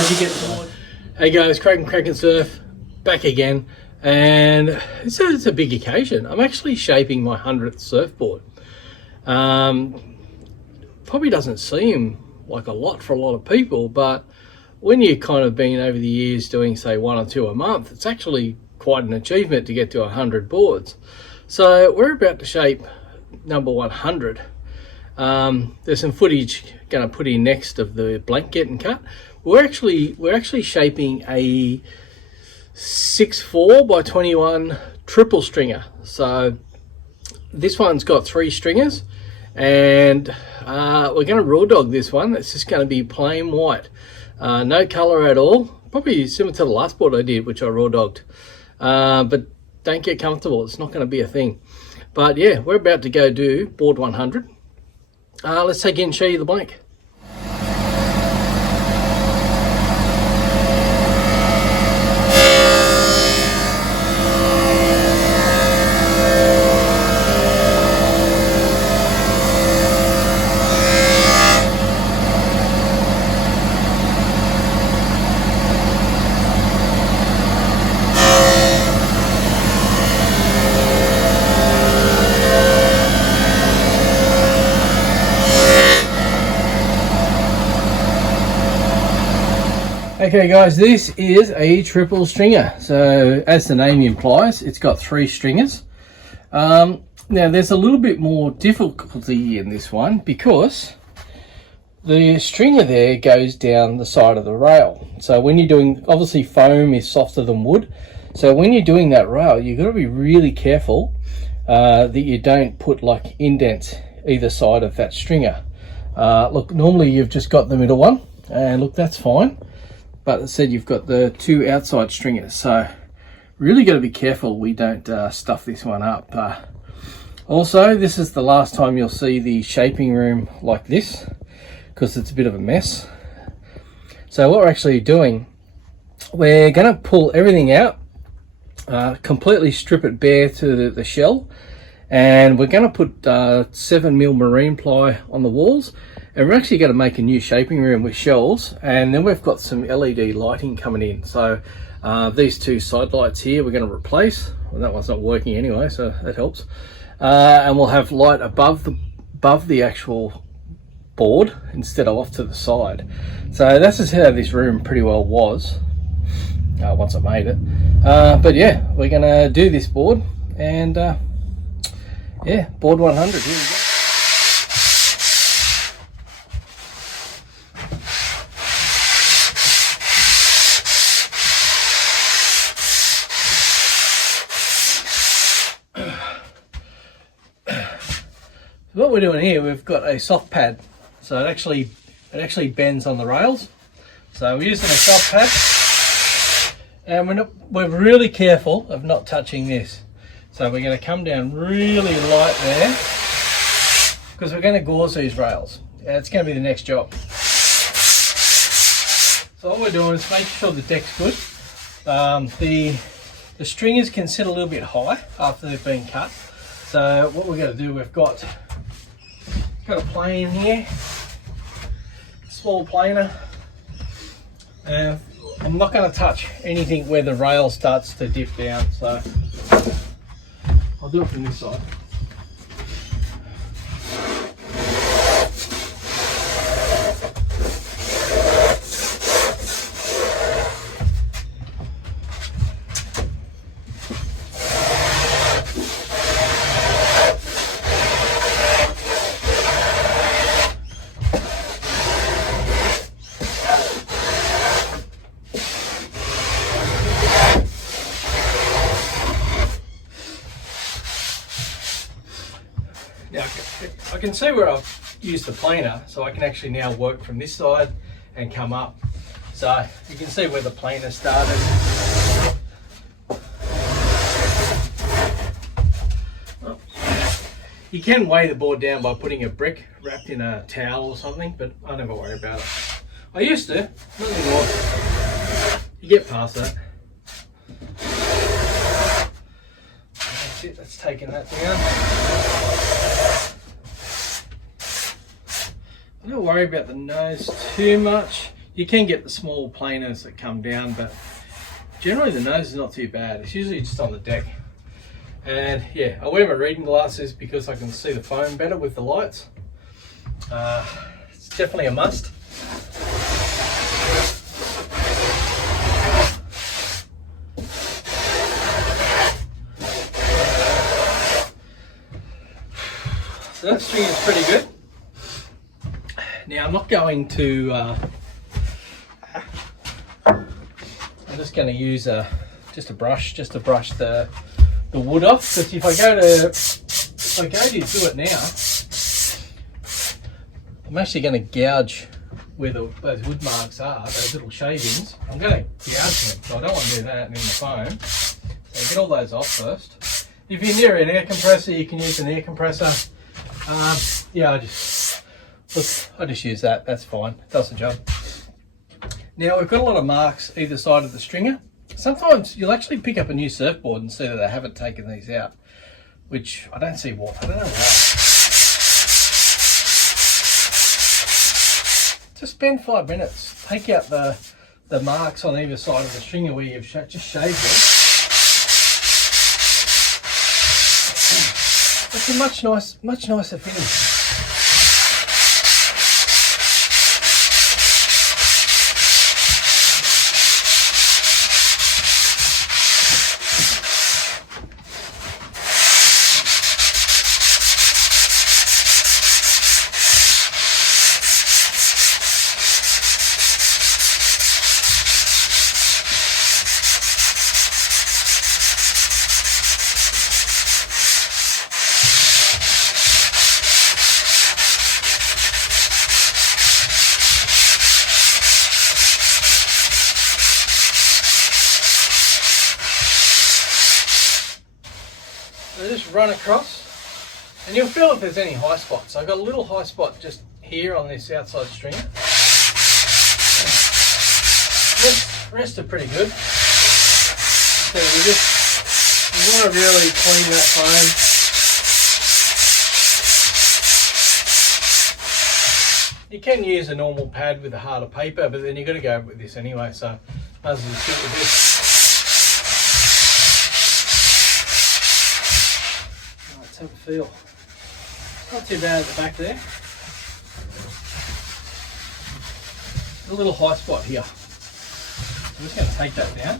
as you get bored. Hey guys, Crankin Surf back again, and it's a big occasion. I'm actually shaping my 100th surfboard. Probably doesn't seem like a lot for a lot of people, but when you've kind of been over the years doing say 1 or 2 a month, it's actually quite an achievement to get to 100 boards. So we're about to shape number 100. There's some footage going to put in next of the blank getting cut. We're actually shaping a 6'4" by 21 triple stringer. So this one's got 3 stringers, and we're going to raw dog this one. It's just going to be plain white, no color at all. Probably similar to the last board I did, which I raw dogged. But don't get comfortable, it's not going to be a thing. But yeah, we're about to go do board 100. Let's take in and show you the blank. Okay guys, this is a triple stringer. So as the name implies, it's got 3 stringers. Now there's a little bit more difficulty in this one because the stringer there goes down the side of the rail. So when you're doing, obviously foam is softer than wood. So when you're doing that rail, you've got to be really careful that you don't put like indents either side of that stringer. Look, normally you've just got the middle one, and look, that's fine. But as I said, you've got the 2 outside stringers, so really got to be careful we don't stuff this one up. Also, this is the last time you'll see the shaping room like this, because it's a bit of a mess. So what we're actually doing, we're going to pull everything out, completely strip it bare to the shell, and we're going to put 7mm marine ply on the walls. And we're actually going to make a new shaping room with shelves, and then we've got some LED lighting coming in. So these 2 side lights here we're going to replace. Well, that one's not working anyway, so that helps. And we'll have light above the actual board instead of off to the side. So that's just how this room pretty well was once I made it. But yeah, we're going to do this board, and yeah, board 100. Here we go. What we're doing here, we've got a soft pad, so it actually bends on the rails. So we're using a soft pad, and we're really careful of not touching this. So we're going to come down really light there, because we're going to gauze these rails. It's going to be the next job. So what we're doing is making sure the deck's good. The stringers can sit a little bit high after they've been cut. So what we're going to do, we've got a plane here, small planer, and I'm not going to touch anything where the rail starts to dip down, so I'll do it from this side. Now I can see where I've used the planer, so I can actually now work from this side and come up. So you can see where the planer started. You can weigh the board down by putting a brick wrapped in a towel or something, but I never worry about it. I used to, not anymore. You get past that. That's it, that's taking that down. Don't worry about the nose too much. You can get the small planers that come down, but generally the nose is not too bad. It's usually just on the deck. And yeah, I wear my reading glasses because I can see the foam better with the lights. It's definitely a must. So that string is pretty good. Now I'm not going to, I'm just going to use just a brush just to brush the wood off, because if I go to do it now, I'm actually going to gouge where those wood marks are, those little shavings. I'm going to gouge them, so I don't want to do that in the foam. So get all those off first. If you're near an air compressor, you can use an air compressor. Yeah, I just use that. That's fine. It does the job. Now we've got a lot of marks either side of the stringer. Sometimes you'll actually pick up a new surfboard and see that they haven't taken these out, which I don't see why. I don't know why. Just spend 5 minutes. Take out the marks on either side of the stringer where you've just shaved it. It's a much nicer finish. So just run across, and you'll feel if there's any high spots. I've got a little high spot just here on this outside stringer. Rest are pretty good. So we want to really clean that foam. You can use a normal pad with a harder paper, but then you've got to go with this anyway, so might as well stick with this. Have a feel. Not too bad at the back there. A little high spot here. I'm just going to take that down.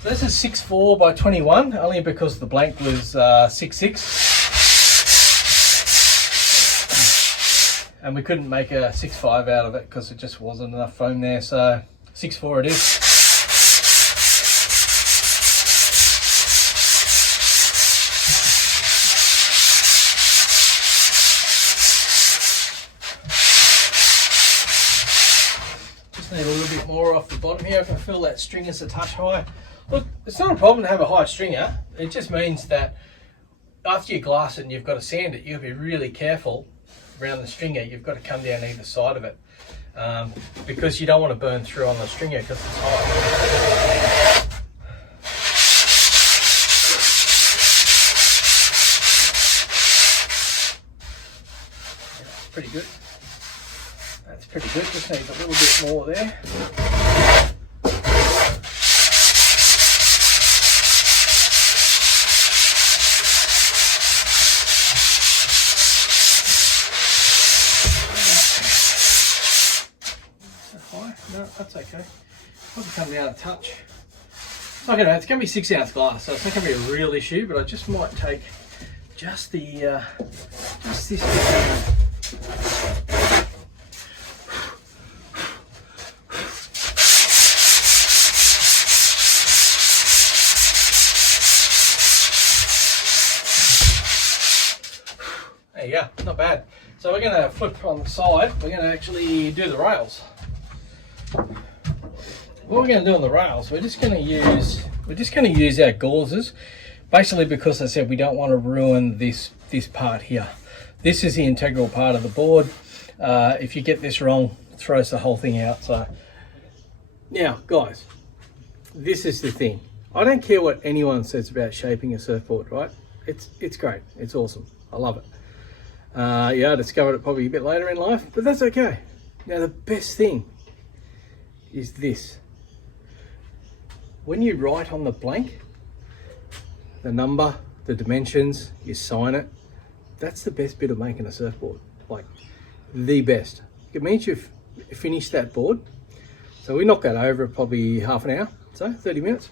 So this is 6.4 by 21, only because the blank was 6.6. And we couldn't make a 6.5 out of it because it just wasn't enough foam there, so 6.4 it is. Just need a little bit more off the bottom here. I can feel that stringer's a touch high. Look, it's not a problem to have a high stringer. It just means that after you glass it and you've got to sand it, you've got to be really careful around the stringer. You've got to come down either side of it because you don't want to burn through on the stringer because it's hot. That's pretty good. That's pretty good. Just needs a little bit more there. No, that's okay. Probably come down a touch. It's not gonna. It's gonna be 6 ounce glass, so it's not gonna be a real issue. But I just might take just the just this bit down. There you go. Not bad. So we're gonna flip on the side. We're gonna actually do the rails. What we're going to do on the rails, we're just going to use our gauzes, basically because I said we don't want to ruin this part here. This is the integral part of the board. If you get this wrong, it throws the whole thing out. So now, guys, this is the thing. I don't care what anyone says about shaping a surfboard, right? It's great. It's awesome. I love it. Yeah, I discovered it probably a bit later in life, but that's okay. Now the best thing is this. When you write on the blank, the number, the dimensions, you sign it, that's the best bit of making a surfboard. Like, the best. It means you've finished that board. So we knock that over probably half an hour, so 30 minutes.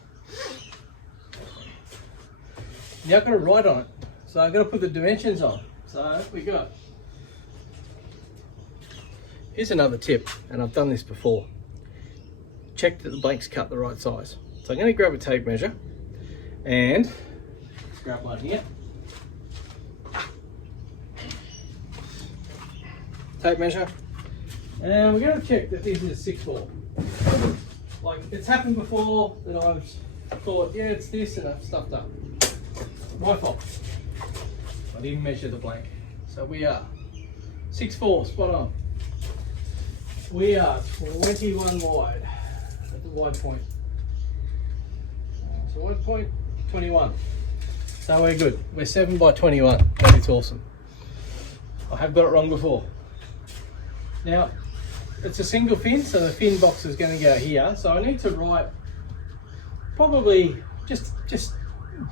Now I've got to write on it. So I've got to put the dimensions on. So we got, here's another tip, and I've done this before. Check that the blank's cut the right size. So I'm going to grab a tape measure and grab one here. Tape measure. And we're going to check that this is a 6/4. Like, it's happened before that I've thought, yeah, it's this, and I've stuffed up. My fault. I didn't measure the blank. So we are 6/4, spot on. We are 21 wide at the wide point. So wide point, 21. So we're good. We're 7 by 21. That is awesome. I have got it wrong before. Now, it's a single fin, so the fin box is going to go here. So I need to write probably just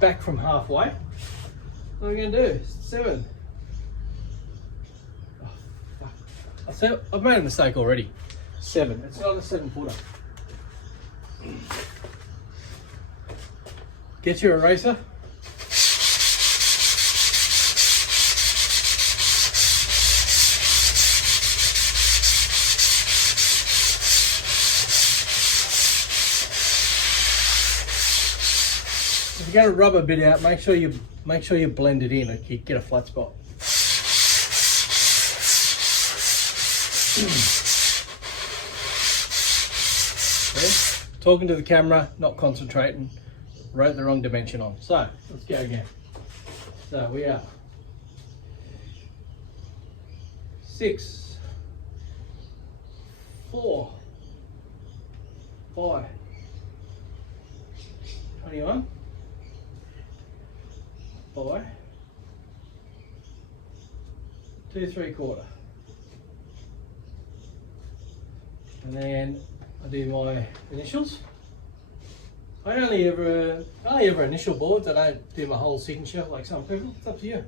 back from halfway. What am I going to do? 7. Oh, fuck. I've made a mistake already. 7. It's not a 7-footer. Get your eraser. If you're going to rub a bit out, make sure you blend it in and you get a flat spot. Okay. Talking to the camera, not concentrating. Wrote the wrong dimension on. So let's go again. So we are 6, 4, 5, 21. 5, 2 3/4, and then I do my initials. I only ever initial boards. I don't do my whole signature like some people. It's up to you.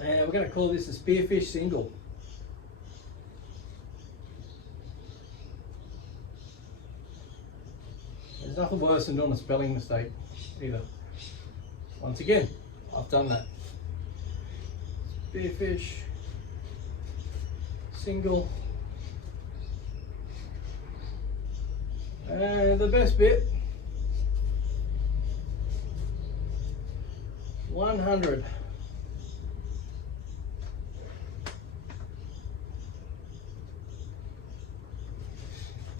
And we're going to call this a spearfish single. There's nothing worse than doing a spelling mistake either. Once again, I've done that. Spearfish, single, and the best bit, 100.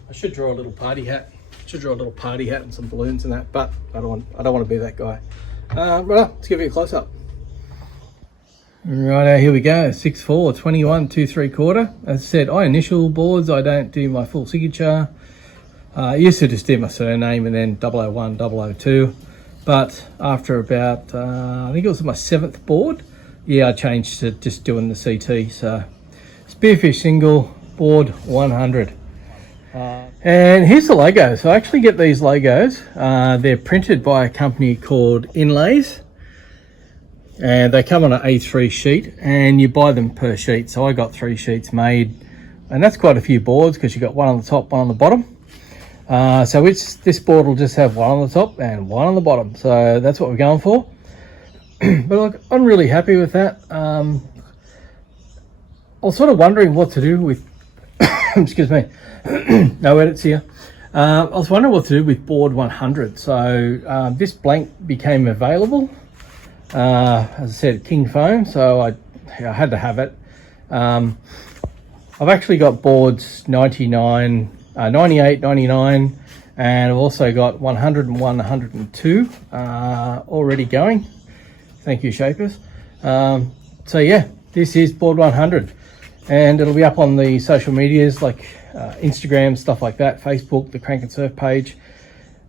I should draw a little party hat. And some balloons and that, but I don't want to be that guy. Right, let's give you a close up. Right, here we go. 6/4, 21, 2 3/4. As I said, I initial boards. I don't do my full signature. I used to just do my surname and then 001, 002. But after about, I think it was my 7th board, yeah, I changed to just doing the CT. So, spearfish single, board 100. And here's the logo. So I actually get these logos. They're printed by a company called Inlayz, and they come on an A3 sheet, and you buy them per sheet. So I got 3 sheets made, and that's quite a few boards because you got one on the top, one on the bottom. So this board will just have one on the top and one on the bottom. So that's what we're going for. But look, I'm really happy with that. I was sort of wondering what to do with excuse me, no edits here. I was wondering what to do with board 100. So this blank became available, as I said, king foam, so I had to have it. I've actually got boards 99, 98, 99, and I've also got 101, 102 already going. Thank you, shapers. So yeah, this is board 100, and it'll be up on the social medias like Instagram, stuff like that, Facebook, the Crankin Surf page.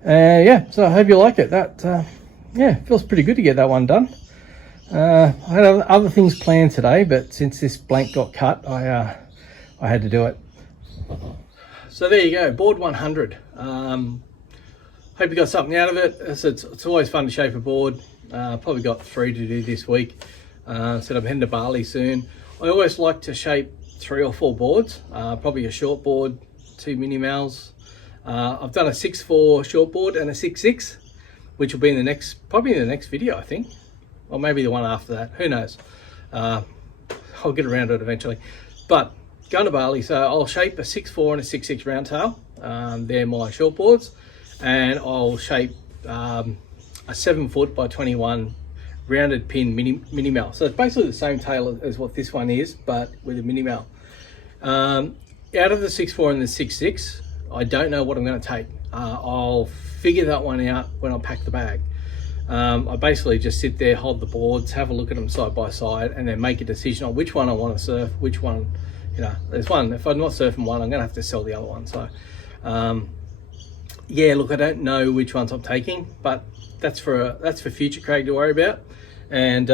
Yeah, so I hope you like it. That yeah, feels pretty good to get that one done. I had other things planned today, but since this blank got cut, I had to do it. So there you go, board 100. Hope you got something out of it. It's always fun to shape a board. Probably got 3 to do this week. Said I'm heading to Bali soon. I always like to shape 3 or 4 boards, probably a short board, 2 mini mals. I've done a 6'4" short board and a 6'6", which will be in the next, probably in the next video, I think, or maybe the one after that. Who knows? I'll get around to it eventually. But going to Bali, so I'll shape a 6'4" and a 6'6" round tail. They're my short boards, and I'll shape a 7 foot by 21 rounded pin mini mal. So it's basically the same tail as what this one is, but with a mini mal. Out of the 6'4" and the 6'6", I don't know what I'm going to take. I'll figure that one out when I pack the bag. I basically just sit there, hold the boards, have a look at them side by side, and then make a decision on which one I want to surf, which one, you know, there's one, if I'm not surfing one, I'm going to have to sell the other one. So, yeah, look, I don't know which ones I'm taking, but that's for future Craig to worry about. And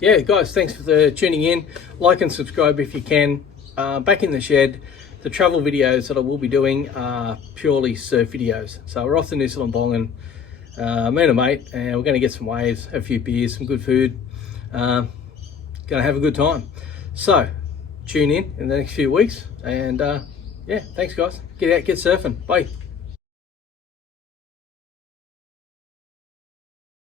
yeah, guys, thanks for tuning in. Like and subscribe if you can. Back in the shed, the travel videos that I will be doing are purely surf videos. So we're off to Nusa Lembongan, me and a mate, and we're going to get some waves, a few beers, some good food. Going to have a good time. So tune in the next few weeks, and yeah, thanks guys. Get out, get surfing. Bye.